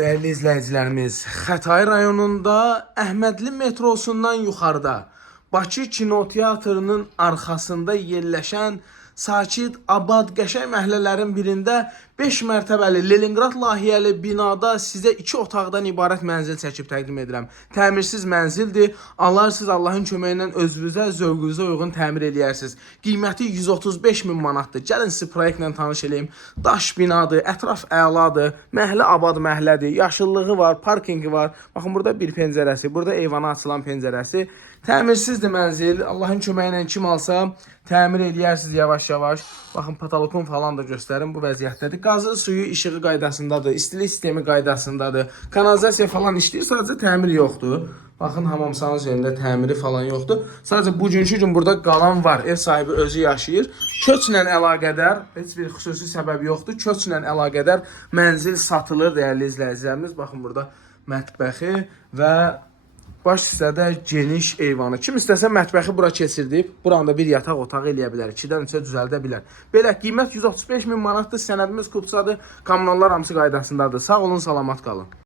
Değerli izləyicilərimiz, Xətai rayonunda Əhmədli metrosundan yuxarıda Bakı Kinoteatrının arxasında yerləşən sakit, abad, qəşəng məhəllələrin birində 5 mərtəbəli Leningrad layihəli binada sizə 2 otaqdan ibarət mənzil çəkib təqdim edirəm. Təmirsiz mənzildir. Alarsınız, Allahın köməyi ilə özünüzə, zövqünüzə uyğun təmir eləyərsiniz. Qiyməti 135 min manatdır. Gəlin sizi proyektlə tanış eləyim. Daş binadır, ətraf əladır, məhəllə abad məhəllədir, yaşıllığı var, parkingi var. Baxın, burada bir pəncərəsi, burada eyvana açılan pəncərəsi. Təmirsizdir mənzil. Allahın köməyi ilə kim alsa təmir eləyərsiniz yavaş-yavaş. Baxın, patolokun falan da göstərin, bu vəziyyətdədir. Qazı, suyu, işığı qaydasındadır, istilik sistemi qaydasındadır. Kanalizasiya falan işləyir, sadəcə təmir yoxdur. Baxın, hamamsanız yerində təmiri falan yoxdur. Sadəcə bugünkü gün burada qalan var. Ev sahibi özü yaşayır. Köçlə əlaqədar heç bir xüsusi səbəb yoxdur. Köçlə əlaqədar mənzil satılır, dəyərli izləyicilərimiz. Baxın, burada mətbəxi və baş hissədə geniş eyvanı. Kim istəsə mətbəxi bura keçirdib, buranda bir yataq otağı eləyə bilər, 2-dən 3-ə düzəldə bilər. Belə qiymət 135 min manatdır, sənədimiz kupsadır, kommunallar hamısı qaydasındadır. Sağ olun, salamat qalın.